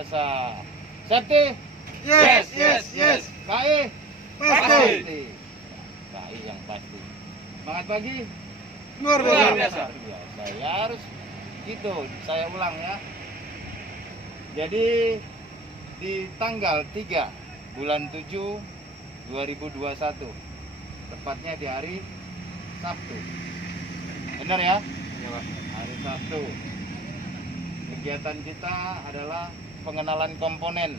biasa. Safety? Yes, yes, yes. KI? Pasti. KI yang pasti. Semangat pagi? Luar Luar biasa. biasa. Ya harus gitu. Saya ulang ya. Jadi di tanggal 3 bulan 7 2021, tepatnya di hari Sabtu. Benar ya? Iya, Pak. Hari Sabtu. Kegiatan kita adalah pengenalan komponen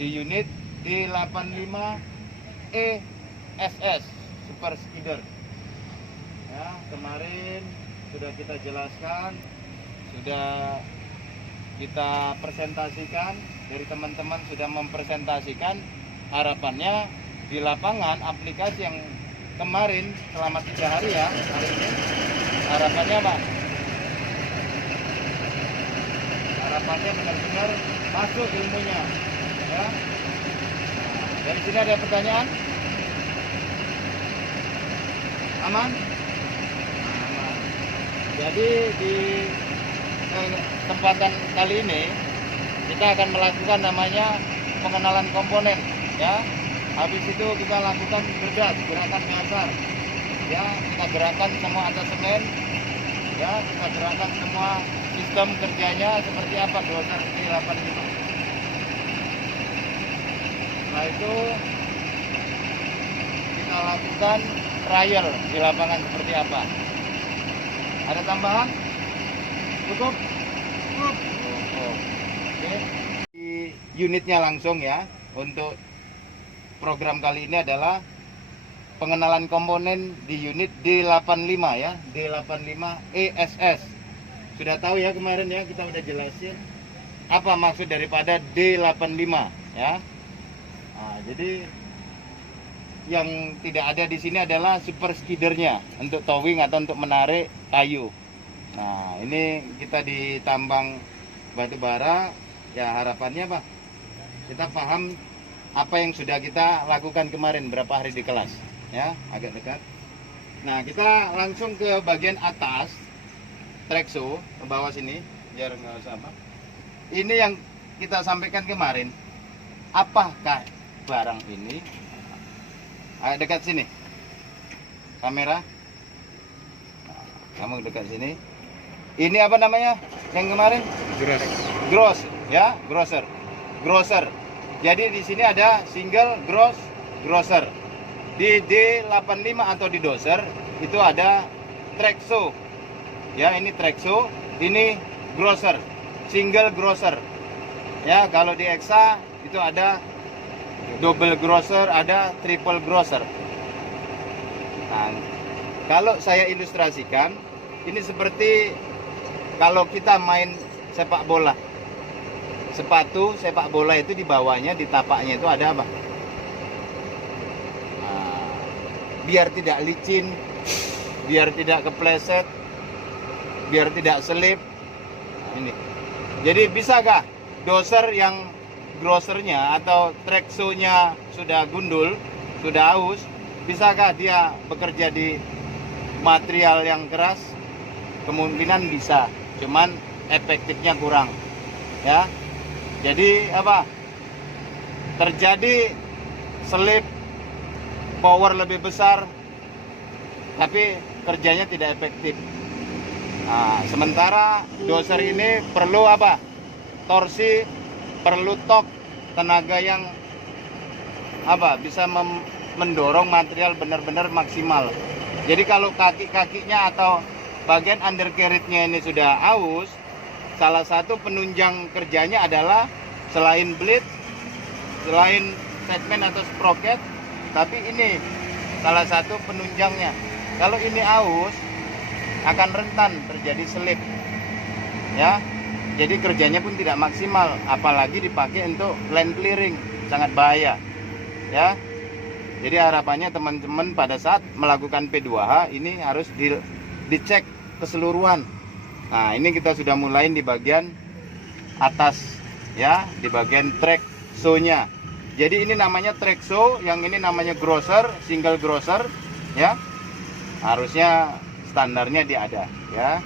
di unit D85 ESS Super Skidder. Ya, kemarin sudah kita jelaskan, sudah kita presentasikan, dari teman-teman sudah mempresentasikan. Harapannya di lapangan aplikasi yang kemarin selama 3 hari ya, hari ini harapannya Pak, harapannya benar-benar masuk ilmunya ya. Nah, dari sini ada pertanyaan? Aman? Aman. Jadi di kesempatan kali ini kita akan melakukan namanya pengenalan komponen ya. Habis itu kita lakukan gerakan dasar ya, kita gerakan semua atasemen ya, kita gerakan semua sistem kerjanya seperti apa doser D85. Setelah itu kita lakukan trial di lapangan seperti apa. Ada tambahan? Cukup? Cukup. Oke. Di unitnya langsung ya. Untuk program kali ini adalah pengenalan komponen di unit D85 ya, D85 ESS. Sudah tahu ya kemarin ya, kita udah jelasin apa maksud daripada D85 ya. Nah, jadi yang tidak ada di sini adalah super skiddernya untuk towing atau untuk menarik kayu. Nah, ini kita di tambang batu bara ya, harapannya Pak, kita paham apa yang sudah kita lakukan kemarin berapa hari di kelas ya, agak dekat. Nah, kita langsung ke bagian atas trekso, ke bawah sini biar nggak usah apa. Ini yang kita sampaikan kemarin. Apakah barang ini, agak dekat sini kamera, nah, kamu dekat sini. Ini apa namanya yang kemarin? Gross ya, grosser. Jadi di sini ada single grosser. Di D85 atau di doser itu ada trekso. Ya, ini trekso, ini grosser, single grosser. Ya, kalau di Exa itu ada double grosser, ada triple grosser. Nah, kalau saya ilustrasikan, ini seperti kalau kita main sepak bola. Sepatu sepak bola itu di bawahnya, di tapaknya itu ada apa? Nah, biar tidak licin, biar tidak kepleset, biar tidak selip. Nah, ini. Jadi bisakah doser yang grossernya atau treksonya sudah gundul, sudah aus, bisakah dia bekerja di material yang keras? Kemungkinan bisa, cuman efektifnya kurang. Ya. Jadi apa? Terjadi selip, power lebih besar, tapi kerjanya tidak efektif. Nah, sementara doser ini perlu apa? Torsi, perlu torque, tenaga yang apa? Bisa mendorong material benar-benar maksimal. Jadi kalau kaki-kakinya atau bagian undercarriage-nya ini sudah aus, salah satu penunjang kerjanya adalah selain blade, selain segmen atau sprocket, tapi ini salah satu penunjangnya. Kalau ini aus, akan rentan terjadi selip. Ya. Jadi kerjanya pun tidak maksimal, apalagi dipakai untuk land clearing, sangat bahaya. Ya. Jadi harapannya teman-teman pada saat melakukan P2H ini harus dicek keseluruhan. Nah, ini kita sudah mulai di bagian atas ya, di bagian trekso-nya. Jadi ini namanya trekso, yang ini namanya grosser, single grosser ya. Harusnya standarnya dia ada ya.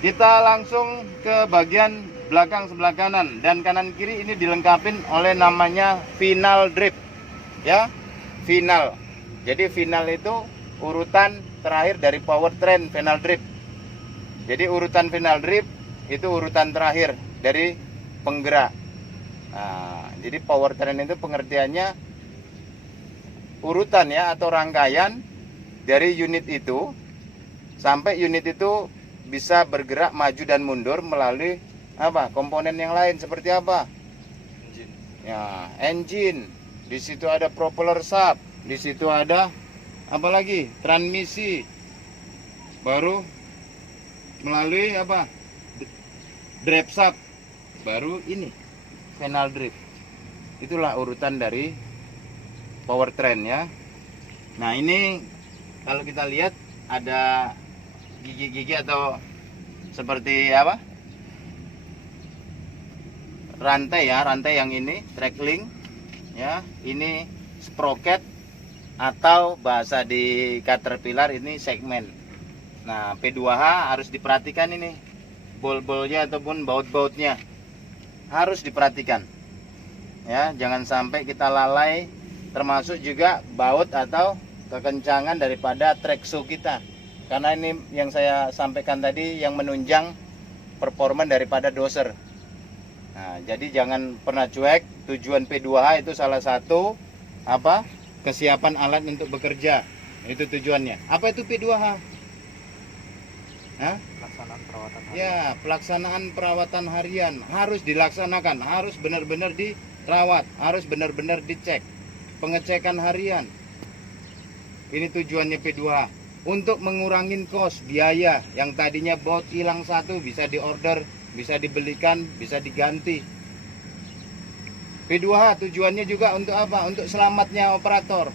Kita langsung ke bagian belakang sebelah kanan, dan kanan kiri ini dilengkapin oleh namanya final drive ya, final. Jadi final itu urutan terakhir dari powertrain final drive. Jadi urutan final drive itu urutan terakhir dari penggerak. Nah, jadi powertrain itu pengertiannya urutan ya, atau rangkaian dari unit itu sampai unit itu bisa bergerak maju dan mundur melalui apa? Komponen yang lain seperti apa? Engine. Ya, engine. Di situ ada propeller shaft, di situ ada apa lagi? Transmisi. Baru melalui apa? Drive shaft. Baru ini final drive. Itulah urutan dari powertrain ya. Nah, ini kalau kita lihat ada gigi-gigi atau seperti apa? Rantai ya, rantai yang ini track link ya. Ini sprocket atau bahasa di Caterpillar ini segmen. Nah, P2H harus diperhatikan ini. Bol-bolnya ataupun baut-bautnya harus diperhatikan. Ya, jangan sampai kita lalai, termasuk juga baut atau kekencangan daripada track shoe kita. Karena ini yang saya sampaikan tadi yang menunjang performa daripada doser. Nah, jadi jangan pernah cuek. Tujuan P2H itu salah satu apa? Kesiapan alat untuk bekerja. Itu tujuannya. Apa itu P2H? Hah? Pelaksanaan perawatan harian. Ya, pelaksanaan perawatan harian harus dilaksanakan, harus benar-benar dirawat, harus benar-benar dicek. Pengecekan harian. Ini tujuannya P2H. Untuk mengurangin kos biaya yang tadinya baut hilang satu bisa diorder, bisa dibelikan, bisa diganti. P2H tujuannya juga untuk apa? Untuk selamatnya operator.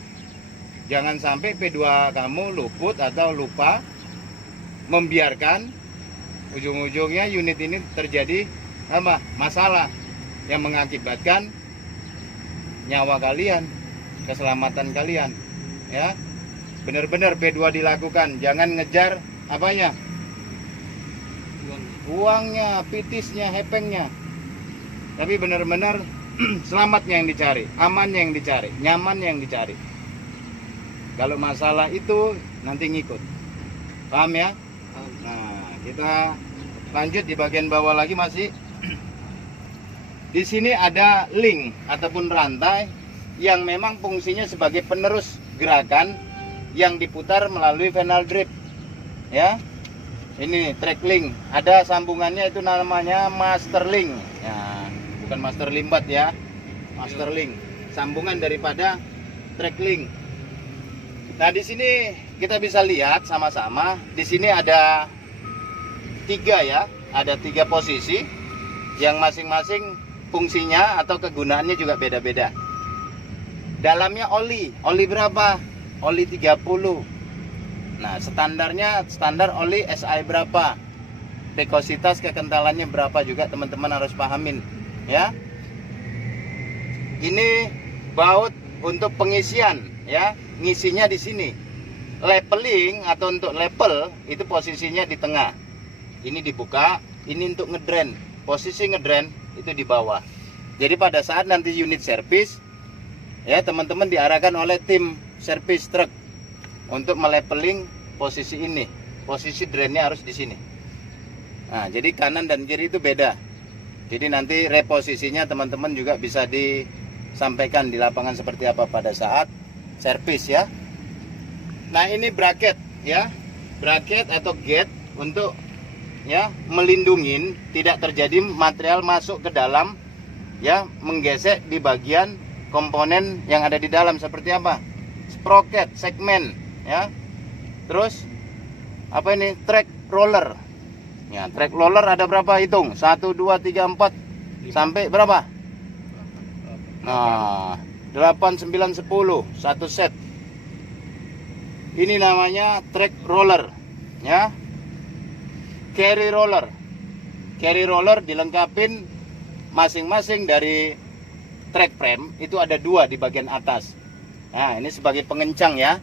Jangan sampai P2H kamu luput atau lupa, membiarkan ujung-ujungnya unit ini terjadi apa? Masalah yang mengakibatkan nyawa kalian, keselamatan kalian, ya. Benar-benar P2 dilakukan, jangan ngejar apanya? Uangnya, pitisnya, hepengnya. Tapi benar-benar selamatnya yang dicari, amannya yang dicari, nyamannya yang dicari. Kalau masalah itu nanti ngikut. Paham ya? Nah, kita lanjut di bagian bawah lagi masih. Di sini ada link ataupun rantai yang memang fungsinya sebagai penerus gerakan yang diputar melalui final drive. Ya. Ini track link, ada sambungannya itu namanya master link. Ya, bukan master limbat ya. Master link, sambungan daripada track link. Nah, di sini kita bisa lihat sama-sama. Di sini ada 3 ya, ada 3 posisi yang masing-masing fungsinya atau kegunaannya juga beda-beda. Dalamnya oli berapa? Oli 30. Nah, standar oli SI berapa? Viscositas kekentalannya berapa juga teman-teman harus pahamin ya. Ini baut untuk pengisian ya, ngisinya di sini. Leveling atau untuk level itu posisinya di tengah. Ini dibuka, ini untuk ngedrain. Posisi ngedrain itu di bawah. Jadi pada saat nanti unit servis ya, teman-teman diarahkan oleh tim servis truk untuk meleveling posisi ini. Posisi drainnya harus di sini. Nah, jadi kanan dan kiri itu beda. Jadi nanti reposisinya teman-teman juga bisa disampaikan di lapangan seperti apa pada saat servis ya. Nah, ini bracket ya. Bracket atau gate untuk ya melindungi tidak terjadi material masuk ke dalam ya, menggesek di bagian komponen yang ada di dalam seperti apa? Sprocket, segmen ya. Terus apa ini? Track roller. Ya, track roller ada berapa? Hitung. 1 2 3 4 sampai berapa? Nah, 8 9 10 satu set. Ini namanya track roller ya. Carry roller. Carry roller dilengkapin masing-masing dari track frame itu ada 2 di bagian atas. Nah, ini sebagai pengencang ya.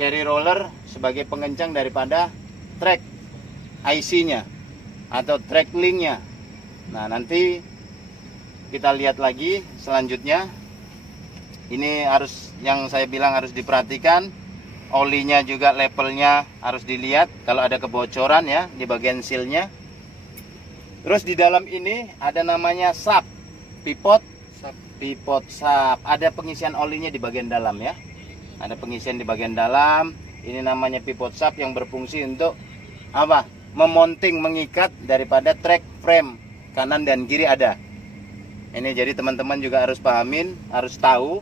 Carry roller sebagai pengencang daripada track IC-nya atau track link-nya. Nah, nanti kita lihat lagi selanjutnya. Ini harus, yang saya bilang harus diperhatikan, olinya juga levelnya harus dilihat kalau ada kebocoran ya di bagian sealnya. Terus di dalam ini ada namanya sap, pivot sap. Ada pengisian olinya di bagian dalam ya. Ada pengisian di bagian dalam. Ini namanya pivot sap yang berfungsi untuk apa? Memonting, mengikat daripada track frame kanan dan kiri ada. Ini jadi teman-teman juga harus pahamin, harus tahu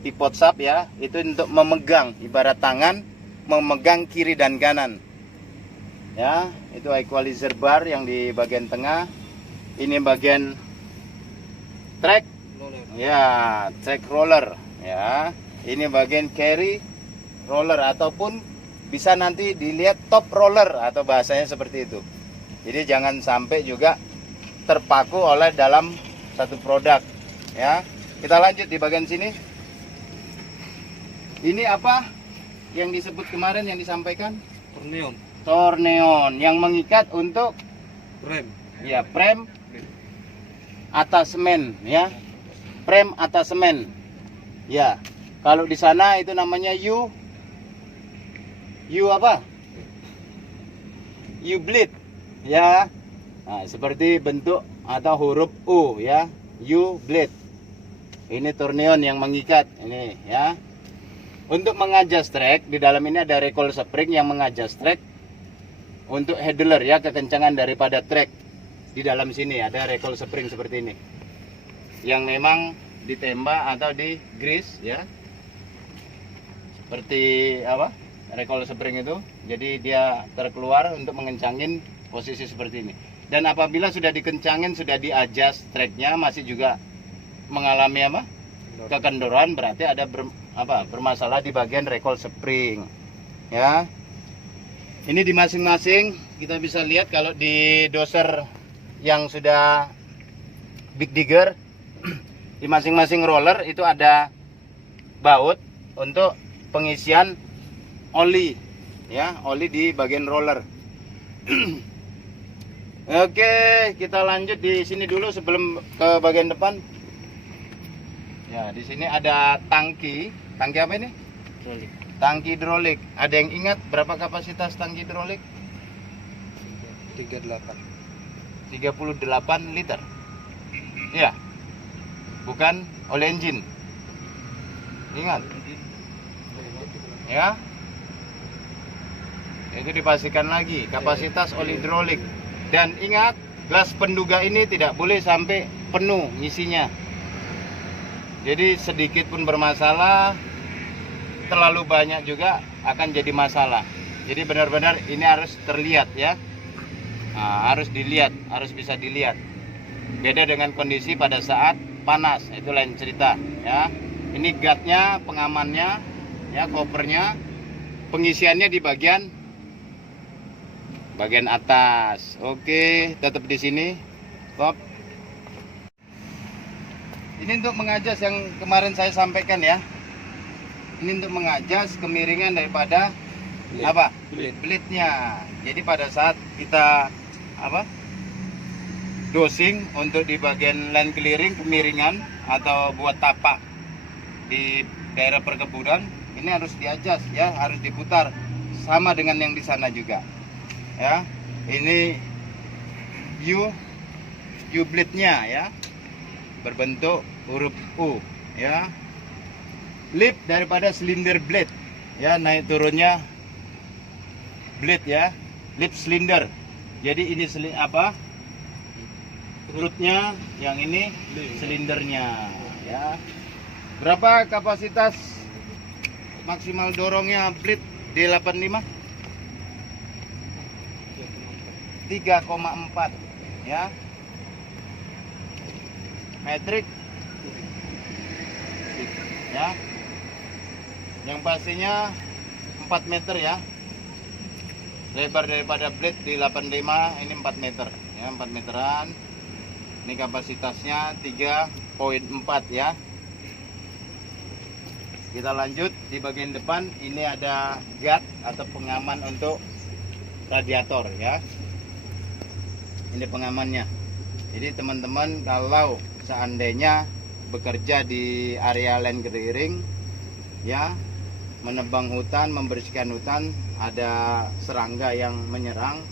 pivot sap ya, itu untuk memegang, ibarat tangan memegang kiri dan kanan. Ya, itu equalizer bar yang di bagian tengah. Ini bagian track. Ya, track roller ya. Ini bagian carry roller ataupun bisa nanti dilihat top roller atau bahasanya seperti itu. Jadi jangan sampai juga terpaku oleh dalam satu produk ya. Kita lanjut di bagian sini. Ini apa yang disebut kemarin yang disampaikan? Torneon yang mengikat untuk Rem. ya frame atasemen ya. Frame atasemen. Ya. Kalau di sana itu namanya U apa? U-blade ya. Nah, seperti bentuk atau huruf U ya. U-blade. Ini torneon yang mengikat ini ya. Untuk mengadjust track, di dalam ini ada recoil spring yang mengadjust track untuk handler ya, kekencangan daripada track. Di dalam sini ada recoil spring seperti ini. Yang memang ditembak atau di grease ya. Seperti apa? Recoil spring itu. Jadi dia terkeluar untuk mengencangin posisi seperti ini. Dan apabila sudah dikencangin, sudah di-adjust tracknya masih juga mengalami apa? Kekendoran, berarti ada bermasalah di bagian recoil spring ya. Ini di masing-masing kita bisa lihat kalau di doser yang sudah big digger di masing-masing roller itu ada baut untuk pengisian oli ya, oli di bagian roller. Oke, kita lanjut di sini dulu sebelum ke bagian depan. Ya, di sini ada tangki apa ini? Hidrolik. Tangki hidrolik. Ada yang ingat berapa kapasitas tangki hidrolik? 38 liter. Ya. Bukan oleh engine. Ingat. Ya. Itu dipastikan lagi kapasitas oli hidrolik. Dan ingat, gelas penduga ini tidak boleh sampai penuh ngisinya. Jadi sedikit pun bermasalah, terlalu banyak juga akan jadi masalah. Jadi benar-benar ini harus terlihat ya. Nah, harus dilihat, harus bisa dilihat. Beda dengan kondisi pada saat panas, itu lain cerita ya. Ini guardnya, pengamannya, ya covernya, pengisiannya di bagian atas. Oke, tetap di sini. Stop. Ini untuk mengadjust yang kemarin saya sampaikan ya. Ini untuk mengadjust kemiringan daripada apa? Blade-nya. Jadi pada saat kita apa? Dosing untuk di bagian line clearing kemiringan atau buat tapak di daerah perkebunan, ini harus di-adjust ya, harus diputar sama dengan yang di sana juga. Ya. Ini U-blade-nya ya. Berbentuk huruf U ya. Lip daripada silinder blade ya, naik turunnya blade ya, lip silinder. Jadi ini apa? Rootnya, yang ini silindernya ya. Berapa kapasitas maksimal dorongnya blade D85? 3,4 ya. Metrik ya, yang pastinya 4 meter ya, lebar daripada blade di 85 ini 4 meter ya, 4 meteran. Ini kapasitasnya 3,4 ya. Kita lanjut di bagian depan. Ini ada guard atau pengaman untuk radiator ya. Ini pengamannya. Jadi teman-teman kalau seandainya bekerja di area land clearing, ya, menebang hutan, membersihkan hutan, ada serangga yang menyerang,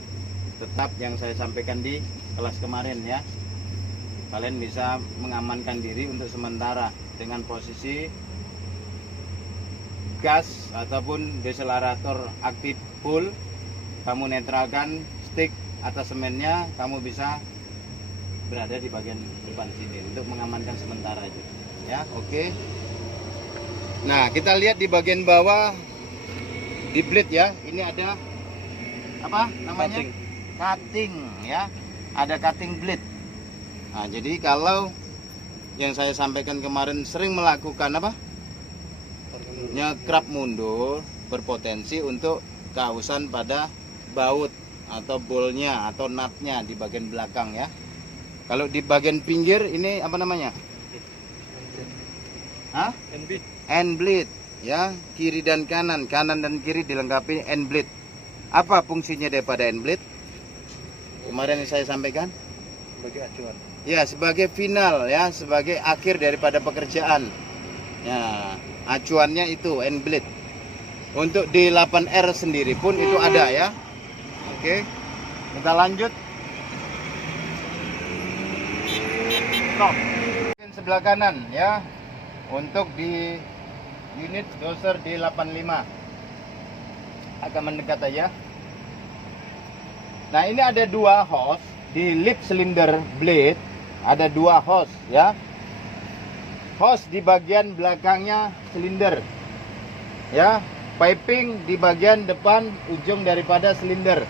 tetap yang saya sampaikan di kelas kemarin ya, kalian bisa mengamankan diri untuk sementara dengan posisi gas ataupun deselerator aktif full, kamu netralkan stick atas semennya, kamu bisa berada di bagian depan sini untuk mengamankan sementara aja ya. Oke. Nah, kita lihat di bagian bawah di blade ya, ini ada apa namanya, cutting ya, ada cutting blade. Nah, jadi kalau yang saya sampaikan kemarin sering melakukan apa, nyekrap mundur, berpotensi untuk kehausan pada baut atau bolnya atau nutnya di bagian belakang ya. Kalau di bagian pinggir ini apa namanya? Hah? End blade ya, kiri dan kanan, kanan dan kiri dilengkapi end blade. Apa fungsinya daripada end blade? Kemarin yang saya sampaikan Sebagai acuan. ya, sebagai final ya, sebagai akhir daripada pekerjaan ya. Acuannya itu end blade. Untuk di 8R sendiri pun itu ada ya. Oke, kita lanjut. Stop. Sebelah kanan ya, untuk di unit doser D85 agak mendekat aja. Nah, ini ada dua hose di lip cylinder blade, ada dua hose ya. Hose di bagian belakangnya silinder ya, piping di bagian depan ujung daripada silinder.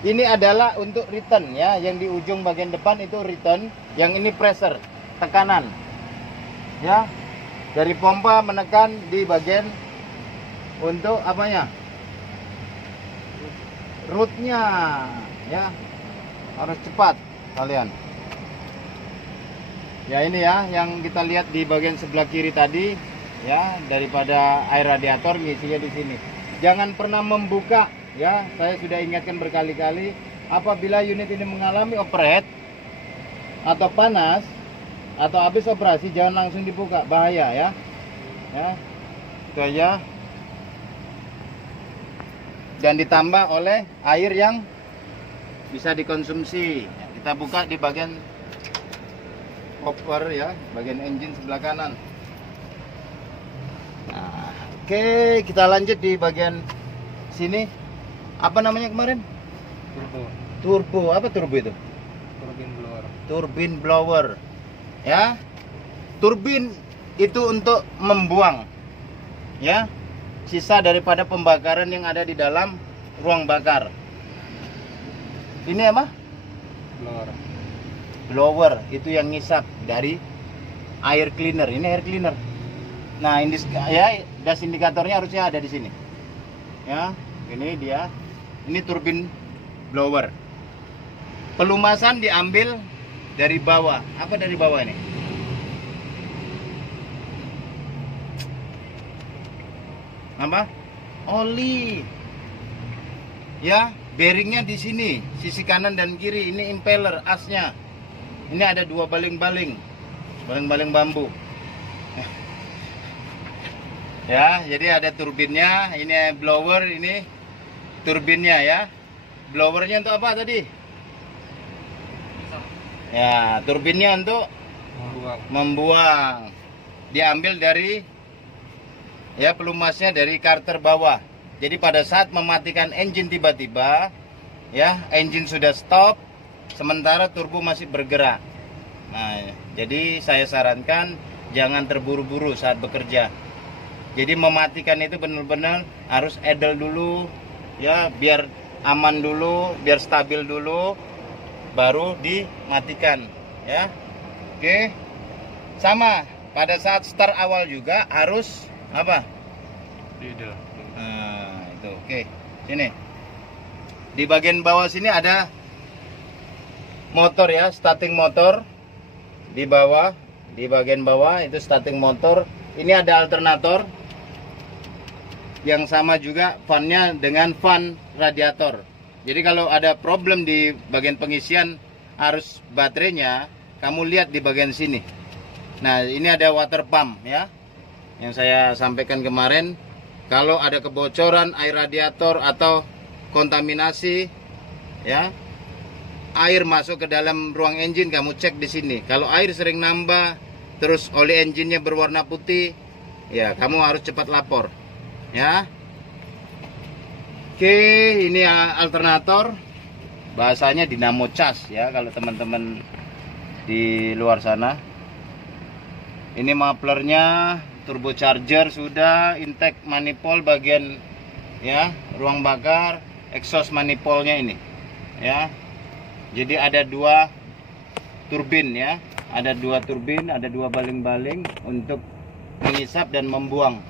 Ini adalah untuk return ya, yang di ujung bagian depan itu return, yang ini pressure, tekanan ya, dari pompa menekan di bagian untuk apanya, rootnya ya, harus cepat kalian ya. Ini ya yang kita lihat di bagian sebelah kiri tadi ya, daripada air radiator ngisinya di sini. Jangan pernah membuka ya, saya sudah ingatkan berkali-kali, apabila unit ini mengalami overheat atau panas atau habis operasi, jangan langsung dibuka, bahaya ya. Ya, itu aja. Dan ditambah oleh air yang bisa dikonsumsi. Kita buka di bagian cover ya, bagian engine sebelah kanan. Nah, oke, kita lanjut di bagian sini. Apa namanya kemarin? Turbo. Apa turbo itu? Turbin blower. Ya. Turbin itu untuk membuang ya, sisa daripada pembakaran yang ada di dalam ruang bakar. Ini apa? Blower itu yang ngisap dari air cleaner. Ini air cleaner. Nah, ini ya, gas indikatornya harusnya ada di sini. Ya, ini dia. Ini turbin blower. Pelumasan diambil dari bawah. Apa dari bawah ini? Apa? Oli. Ya, bearingnya di sini, sisi kanan dan kiri. Ini impeller, asnya. Ini ada dua baling-baling bambu. Ya, jadi ada turbinnya. Ini blower, ini turbinnya ya. Blowernya untuk apa tadi? Ya, turbinnya untuk membuang. Diambil dari ya, pelumasnya dari karter bawah. Jadi pada saat mematikan engine tiba-tiba ya, engine sudah stop, sementara turbo masih bergerak. Nah, jadi saya sarankan jangan terburu-buru saat bekerja. Jadi mematikan itu benar-benar harus idle dulu ya, biar aman dulu, biar stabil dulu, baru dimatikan ya. Oke. Sama pada saat start awal juga harus apa? Idle. Nah, itu oke. Sini. Di bagian bawah sini ada motor ya, starting motor. Di bawah, di bagian bawah itu starting motor. Ini ada alternator yang sama juga fannya dengan fan radiator. Jadi kalau ada problem di bagian pengisian arus baterainya, kamu lihat di bagian sini. Nah, ini ada water pump ya, yang saya sampaikan kemarin. Kalau ada kebocoran air radiator atau kontaminasi ya, air masuk ke dalam ruang engine, kamu cek di sini. Kalau air sering nambah, terus oli engine-nya berwarna putih, ya kamu harus cepat lapor ya. Oke, ini alternator, bahasanya dinamo cas ya kalau teman-teman di luar sana. Ini mufflernya, turbocharger sudah, intake manifold bagian ya, ruang bakar, exhaust manifoldnya ini ya. Jadi ada dua turbin ya, ada dua turbin, ada dua baling-baling untuk mengisap dan membuang.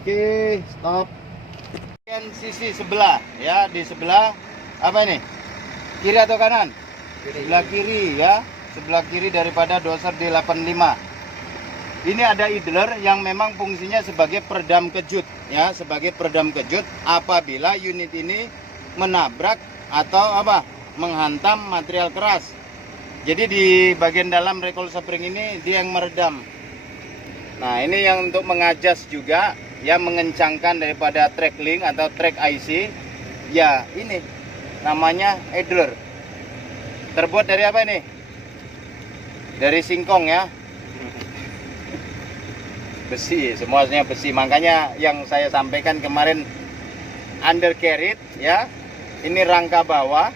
Oke, stop. Bagian sisi sebelah ya, di sebelah apa ini? Kiri atau kanan? Sebelah kiri ya, sebelah kiri daripada doser D85. Ini ada idler yang memang fungsinya sebagai peredam kejut ya, sebagai peredam kejut apabila unit ini menabrak atau apa? Menghantam material keras. Jadi di bagian dalam recoil spring ini dia yang meredam. Nah, ini yang untuk mengadjust juga ya, mengencangkan daripada track link atau track IC. Ya, ini namanya idler. Terbuat dari apa ini? Dari singkong ya. Besi, semuanya besi. Makanya yang saya sampaikan kemarin undercarriage ya. Ini rangka bawah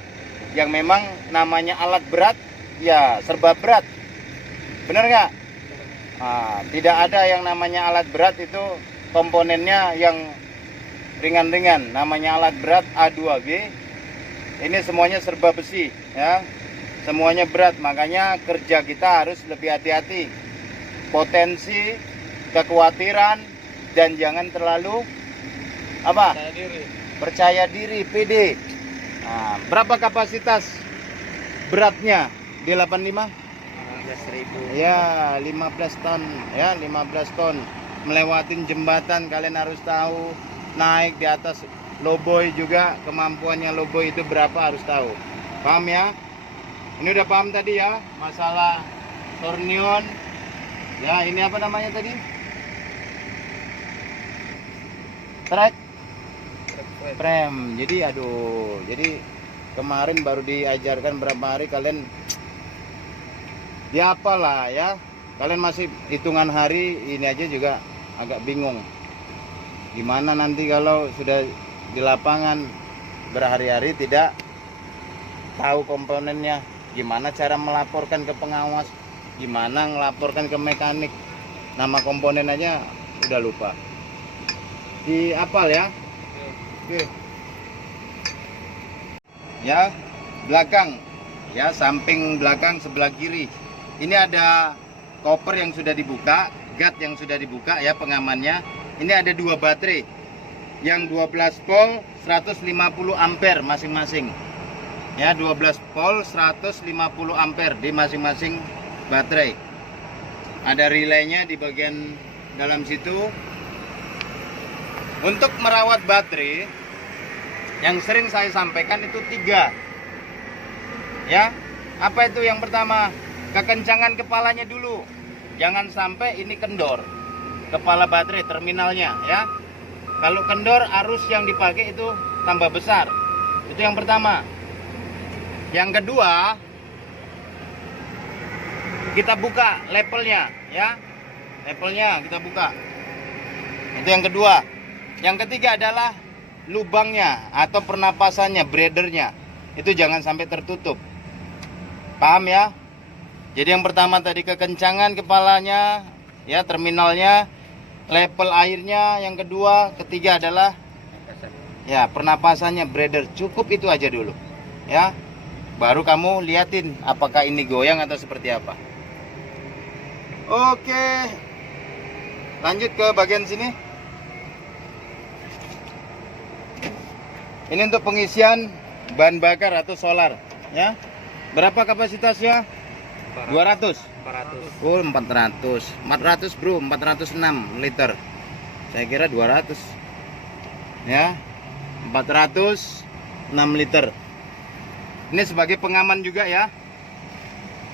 yang memang namanya alat berat ya, serba berat. Bener nggak? Nah, tidak ada yang namanya alat berat itu komponennya yang ringan-ringan. Namanya alat berat A2B. Ini semuanya serba besi ya. Semuanya berat, makanya kerja kita harus lebih hati-hati. Potensi, kekhawatiran, dan jangan terlalu apa? Percaya diri, pede. Nah, berapa kapasitas beratnya di 85? 15.000. Ya, 15 ton ya, 15 ton. Melewatin jembatan kalian harus tahu. Naik di atas lowboy juga, kemampuannya lowboy itu berapa harus tahu. Paham ya? Ini udah paham tadi ya, masalah tornion. Ya, ini apa namanya tadi? Track frame. Jadi aduh, jadi kemarin baru diajarkan berapa hari, kalian ya apalah ya, kalian masih hitungan hari ini aja juga agak bingung. Gimana nanti kalau sudah di lapangan berhari-hari tidak tahu komponennya, gimana cara melaporkan ke pengawas, gimana ngelaporkan ke mekanik, nama komponen aja udah lupa. Di apal ya. Oke. Ya, belakang. Ya, samping belakang sebelah kiri. Ini ada koper yang sudah dibuka, guard yang sudah dibuka ya, pengamannya. Ini ada dua baterai. Yang 12 volt 150 ampere masing-masing. Ya, 12 volt 150 ampere di masing-masing baterai. Ada relaynya di bagian dalam situ. Untuk merawat baterai yang sering saya sampaikan itu 3 ya. Apa itu? Yang pertama, kekencangan kepalanya dulu, jangan sampai ini kendor kepala baterai terminalnya ya. Kalau kendor, arus yang dipakai itu tambah besar. Itu yang pertama. Yang kedua, kita buka levelnya ya, levelnya kita buka. Itu yang kedua. Yang ketiga adalah lubangnya atau pernapasannya, breathernya, itu jangan sampai tertutup. Paham ya? Jadi yang pertama tadi kekencangan kepalanya ya, terminalnya, level airnya. Yang kedua, ketiga adalah ya pernapasannya, breather. Cukup itu aja dulu ya. Baru kamu liatin apakah ini goyang atau seperti apa. Oke, lanjut ke bagian sini. Ini untuk pengisian bahan bakar atau solar ya. Berapa kapasitasnya? 200. 400. Oh, 400. 400 bro, 406 liter. Saya kira 200 ya. 406 liter. Ini sebagai pengaman juga ya.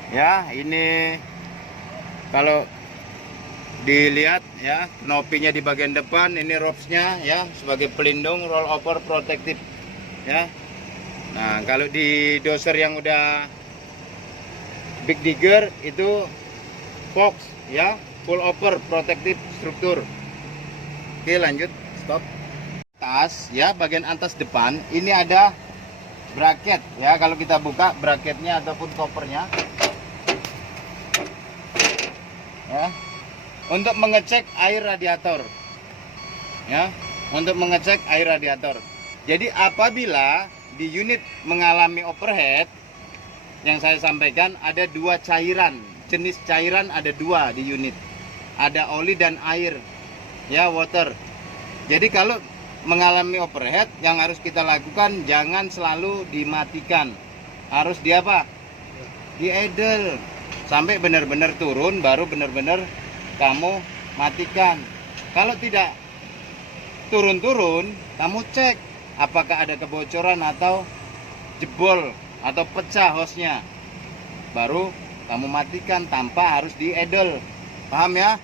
Ya, ini kalau dilihat ya, knopinya di bagian depan, ini ropsnya ya sebagai pelindung, roll over protective ya. Nah, kalau di doser yang udah big digger itu box ya, full over protective struktur. Oke, lanjut, stop. Atas ya, bagian atas depan ini ada bracket ya. Kalau kita buka bracketnya ataupun kopernya ya, untuk mengecek air radiator ya, untuk mengecek air radiator. Jadi apabila di unit mengalami overhead, yang saya sampaikan ada dua cairan, jenis cairan ada dua di unit, ada oli dan air ya, water. Jadi kalau mengalami overhead, yang harus kita lakukan jangan selalu dimatikan, harus di apa, di idle sampai benar-benar turun, baru benar-benar kamu matikan. Kalau tidak turun-turun, kamu cek apakah ada kebocoran atau jebol atau pecah hosnya, baru kamu matikan tanpa harus di idle. Paham ya?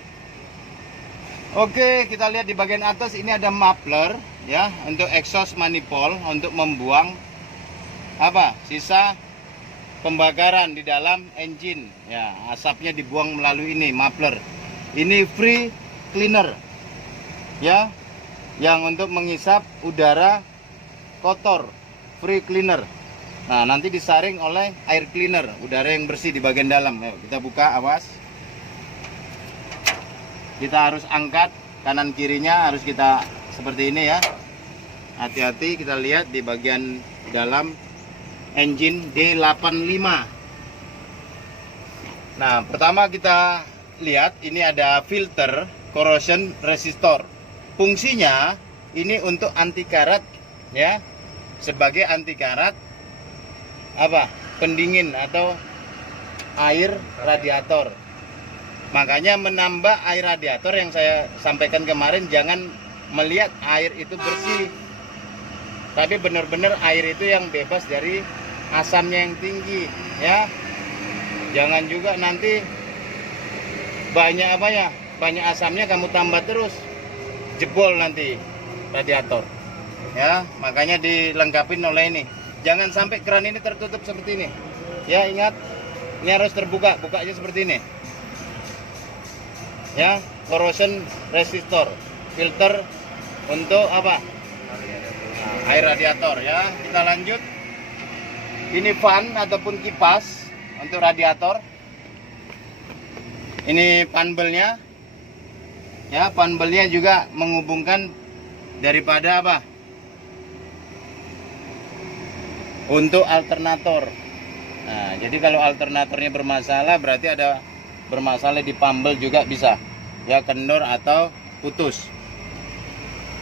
Oke, kita lihat di bagian atas ini ada muffler ya, untuk exhaust manifold, untuk membuang apa, sisa pembakaran di dalam engine ya, asapnya dibuang melalui ini muffler. Ini free cleaner ya, yang untuk menghisap udara kotor, free cleaner. Nah, nanti disaring oleh air cleaner, udara yang bersih di bagian dalam. Ayo, kita buka, awas. Kita harus angkat kanan kirinya, harus kita seperti ini ya. Hati-hati, kita lihat di bagian dalam engine D85. Nah, pertama kita lihat ini ada filter corrosion resistor. Fungsinya ini untuk anti karat ya, sebagai anti karat apa, pendingin atau air radiator. Makanya menambah air radiator yang saya sampaikan kemarin, jangan melihat air itu bersih, tapi benar-benar air itu yang bebas dari asamnya yang tinggi ya. Jangan juga nanti banyak apa ya, banyak asamnya kamu tambah terus, jebol nanti radiator ya. Makanya dilengkapi oleh ini. Jangan sampai keran ini tertutup seperti ini ya. Ingat, ini harus terbuka, bukanya seperti ini ya. Corrosion resistor, filter untuk apa, nah, air radiator ya. Kita lanjut, ini fan ataupun kipas untuk radiator. Ini panbelnya ya, panbelnya juga menghubungkan daripada apa, untuk alternator. Nah, jadi kalau alternatornya bermasalah, berarti ada bermasalah di pambel juga bisa ya, kendor atau putus.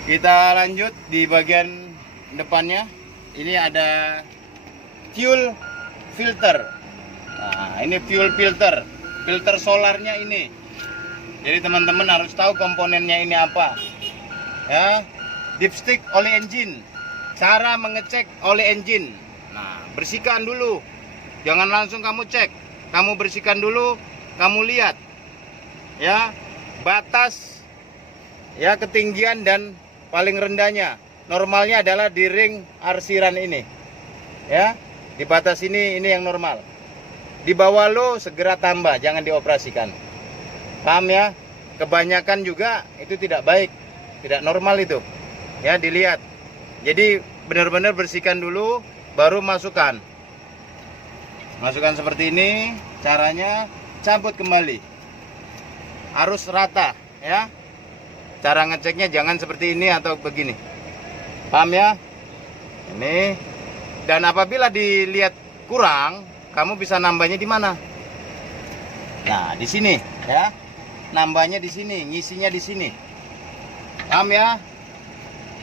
Kita lanjut di bagian depannya, ini ada fuel filter. Nah, ini fuel filter, filter solarnya ini. Jadi teman-teman harus tahu komponennya ini apa ya. Dipstick oli engine, cara mengecek oli engine. Nah, bersihkan dulu, jangan langsung kamu cek, kamu bersihkan dulu, kamu lihat ya batas ya, ketinggian dan paling rendahnya. Normalnya adalah di ring arsiran ini ya, di batas ini yang normal. Di bawah lo segera tambah, jangan dioperasikan. Paham ya? Kebanyakan juga itu tidak baik, tidak normal itu ya, dilihat. Jadi benar-benar bersihkan dulu, baru masukkan seperti ini. Caranya cabut kembali, harus rata ya. Cara ngeceknya jangan seperti ini atau begini, paham ya? Ini, dan apabila dilihat kurang, kamu bisa nambahnya di mana? Nah, di sini ya, nambahnya di sini, ngisinya di sini, paham ya?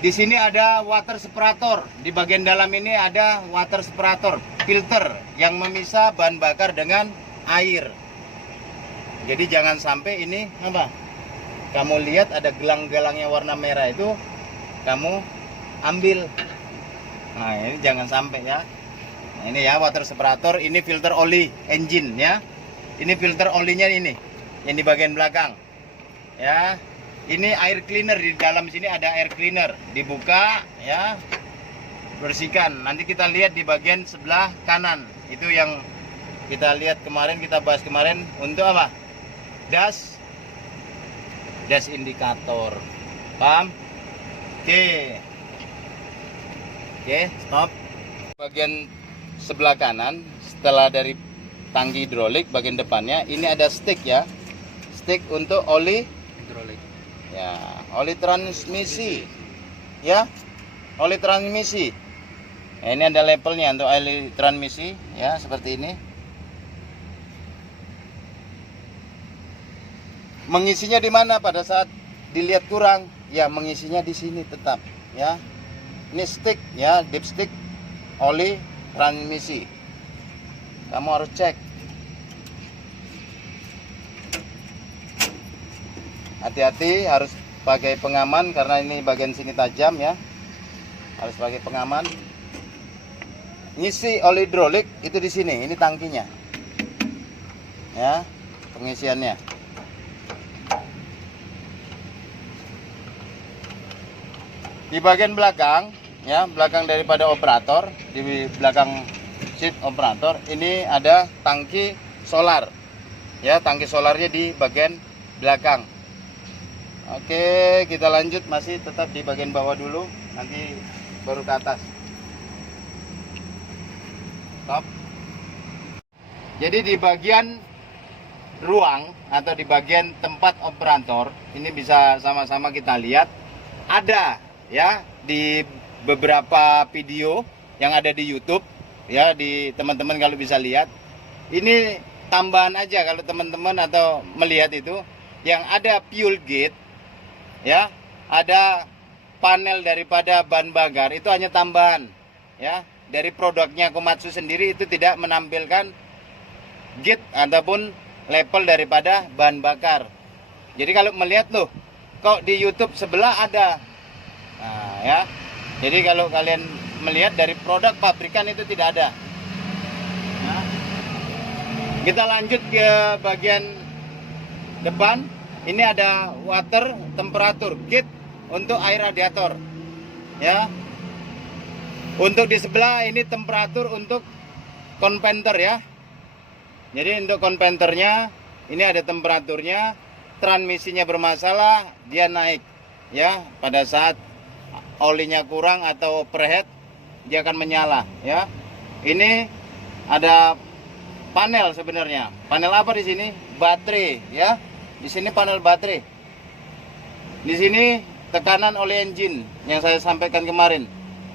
Di sini ada water separator, di bagian dalam ini ada water separator, filter yang memisah bahan bakar dengan air. Jadi jangan sampai ini apa, kamu lihat ada gelang-gelangnya warna merah itu kamu ambil. Nah, ini jangan sampai ya. Nah, ini ya water separator, ini filter oli engine ya. Ini filter olinya ini, yang di bagian belakang. Ya, ini air cleaner, di dalam sini ada air cleaner. Dibuka, ya, bersihkan. Nanti kita lihat di bagian sebelah kanan. Itu yang kita lihat kemarin, kita bahas kemarin untuk apa? Dash indikator. Paham? Oke, stop. Bagian sebelah kanan, setelah dari tangki hidrolik bagian depannya, ini ada stick ya. Stick untuk oli Hidrolik. ya, oli transmisi. Ya, oli transmisi. Nah, ini ada labelnya untuk oli transmisi ya, seperti ini. Mengisinya di mana pada saat dilihat kurang? Ya, mengisinya di sini tetap ya. Ini stick ya, dipstick oli transmisi. Kamu harus cek. Hati-hati, harus pakai pengaman karena ini bagian sini tajam ya. Harus pakai pengaman. Ngisi oli hidrolik itu di sini, ini tangkinya. Ya, pengisiannya. Di bagian belakang, ya, belakang daripada operator, di belakang seat operator, ini ada tangki solar. Ya, tangki solarnya di bagian belakang. Oke, kita lanjut, masih tetap di bagian bawah dulu, nanti baru ke atas. Stop. Jadi di bagian ruang atau di bagian tempat operator, ini bisa sama-sama kita lihat, ada ya di beberapa video yang ada di YouTube ya, di teman-teman kalau bisa lihat. Ini tambahan aja kalau teman-teman atau melihat itu yang ada fuel gate ya, ada panel daripada ban bakar, itu hanya tambahan ya. Dari produknya Komatsu sendiri itu tidak menampilkan gate ataupun label daripada bahan bakar. Jadi kalau melihat loh, kok di YouTube sebelah ada. Nah, ya. Jadi kalau kalian melihat dari produk pabrikan itu tidak ada. Nah, kita lanjut ke bagian depan. Ini ada water temperatur gauge untuk air radiator. Ya. Untuk di sebelah ini temperatur untuk konventer ya. Jadi untuk konventernya ini ada temperaturnya. Transmisinya bermasalah, dia naik ya. Pada saat olinya kurang atau overheat, dia akan menyala ya. Ini ada panel sebenarnya. Panel apa di sini? Baterai ya. Di sini panel baterai. Di sini tekanan oli engine yang saya sampaikan kemarin.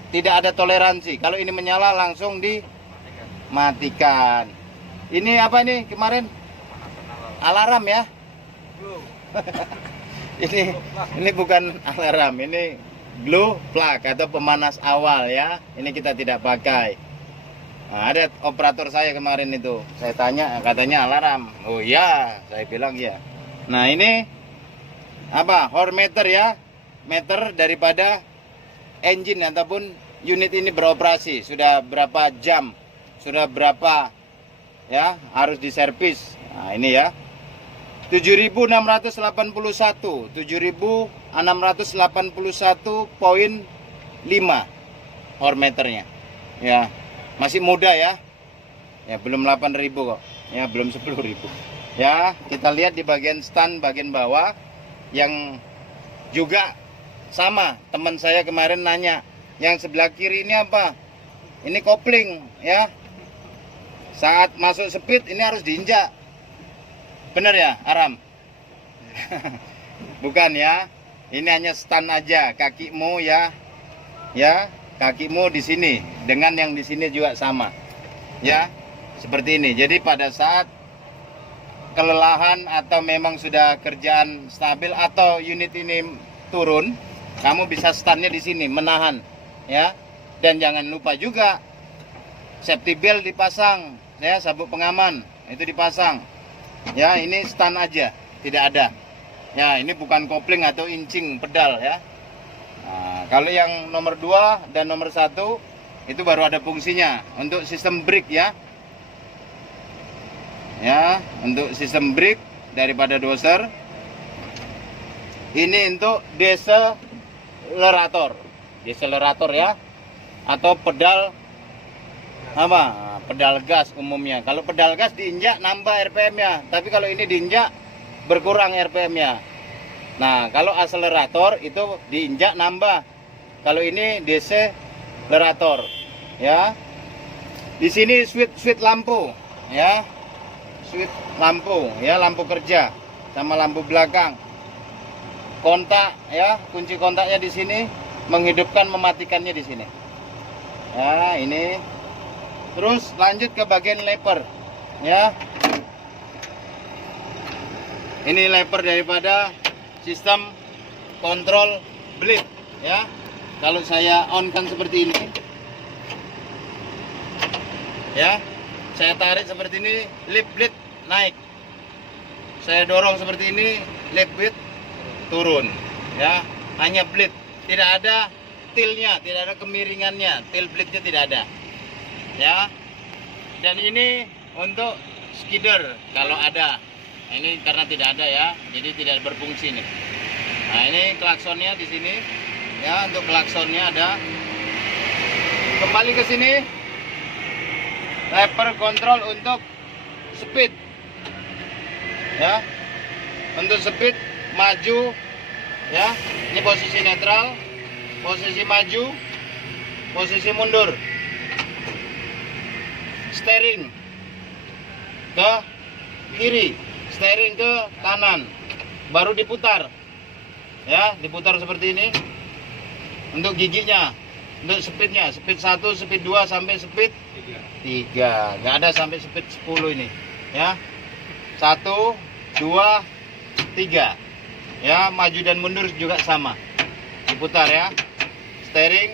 Tidak ada toleransi. Kalau ini menyala langsung dimatikan. Ini apa ini kemarin? Alarm ya. Ini bukan alarm, ini glow plug atau pemanas awal ya. Ini kita tidak pakai. Nah, ada operator saya kemarin itu, saya tanya, katanya alarm. Oh iya, saya bilang ya. Nah ini apa? Horn meter ya, meter daripada engine ataupun unit ini beroperasi sudah berapa jam, sudah berapa ya harus diservis. Nah ini ya, 7.681 7.681,5 horn meternya ya. Masih muda ya, ya belum 8.000 kok ya, belum 10.000 ya. Kita lihat di bagian stand bagian bawah yang juga sama. Teman saya kemarin nanya, yang sebelah kiri ini apa? Ini kopling ya. Saat masuk speed ini harus diinjak. Bener ya, Aram? Bukan ya. Ini hanya stand aja, kakimu ya. Ya, kakimu di sini dengan yang di sini juga sama. Ya, seperti ini. Jadi pada saat kelelahan atau memang sudah kerjaan stabil atau unit ini turun, kamu bisa standnya di sini menahan ya. Dan jangan lupa juga safety belt dipasang ya, sabuk pengaman itu dipasang ya. Ini stand aja, tidak ada ya. Ini bukan kopling atau incing pedal ya. Nah, kalau yang nomor 2 dan nomor 1 itu baru ada fungsinya untuk sistem brake ya. ya, untuk sistem brake daripada doser. Ini untuk deselerator ya, atau pedal apa? Pedal gas umumnya. Kalau pedal gas diinjak nambah RPM-nya, tapi kalau ini diinjak berkurang RPM-nya. Nah, kalau akselerator itu diinjak nambah. Kalau ini deselerator, ya. Di sini switch lampu, ya. Switch lampu, ya, lampu kerja sama lampu belakang. Kontak, ya, kunci kontaknya di sini, menghidupkan mematikannya di sini. Ya, ini. Terus lanjut ke bagian lever, ya. Ini lever daripada sistem kontrol bleed, ya. Kalau saya on kan seperti ini, ya, saya tarik seperti ini, lip bleed naik. Saya dorong seperti ini, lip bleed turun, ya. Hanya bleed, tidak ada tilnya, tidak ada kemiringannya, til bleednya tidak ada, ya. Dan ini untuk skidder kalau ada. Nah, ini karena tidak ada, ya, jadi tidak berfungsi nih. Nah, ini klaksonnya di sini, ya. Untuk klaksonnya ada. Kembali ke sini, lever kontrol untuk speed, ya. Untuk speed maju, ya. Ini posisi netral, posisi maju, posisi mundur. Steering ke kiri, steering ke kanan, baru diputar, ya, diputar seperti ini. Untuk giginya, untuk speednya, speed 1, speed 2 sampai speed 3, nggak ada sampai speed 10 ini, ya. 1, 2, 3, ya. Maju dan mundur juga sama, diputar, ya. Steering.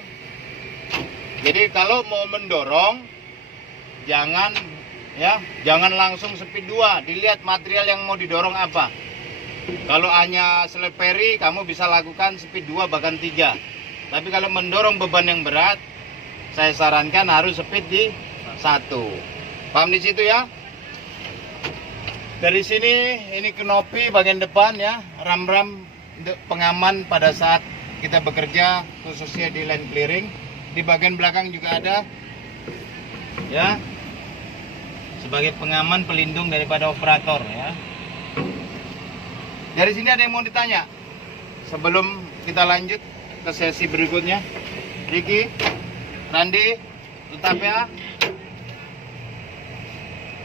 Jadi kalau mau mendorong, jangan langsung speed 2, dilihat material yang mau didorong apa. Kalau hanya seleperi, kamu bisa lakukan speed 2 bahkan 3. Tapi kalau mendorong beban yang berat, saya sarankan harus speed di 1. Paham di situ, ya? Dari sini ini knopi bagian depan, ya, ram-ram untuk pengaman pada saat kita bekerja, khususnya di line clearing. Di bagian belakang juga ada, ya, sebagai pengaman pelindung daripada operator, ya. Dari sini ada yang mau ditanya sebelum kita lanjut ke sesi berikutnya? Ricky, Randi, tetap, ya.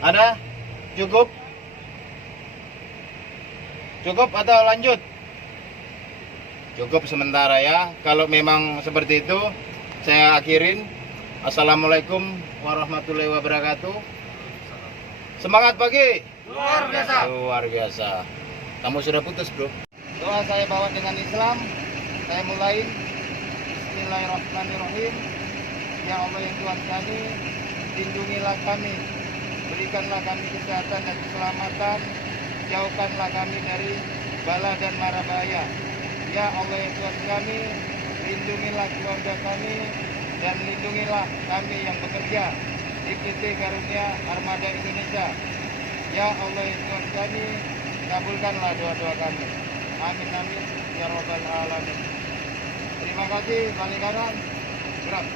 Ada? Cukup? Cukup atau lanjut? Cukup sementara, ya. Kalau memang seperti itu, saya akhirin. Assalamualaikum warahmatullahi wabarakatuh. Semangat pagi. Luar biasa. Luar biasa. Kamu sudah putus, bro. Doa saya bawa dengan Islam. Saya mulai. Bismillahirrahmanirrahim. Ya Allah yang Tuhan kami, lindungilah kami, berikanlah kami kesehatan dan keselamatan, jauhkanlah kami dari bala dan mara bahaya. Ya Allah yang Tuhan kami, lindungilah keluarga kami dan lindungilah kami yang bekerja di PT Karunia Armada Indonesia. Ya Allah yang Tuhan kami, kabulkanlah doa-doa kami. Amin amin ya rabbal alamin. Terima kasih, balik kanan, gerak.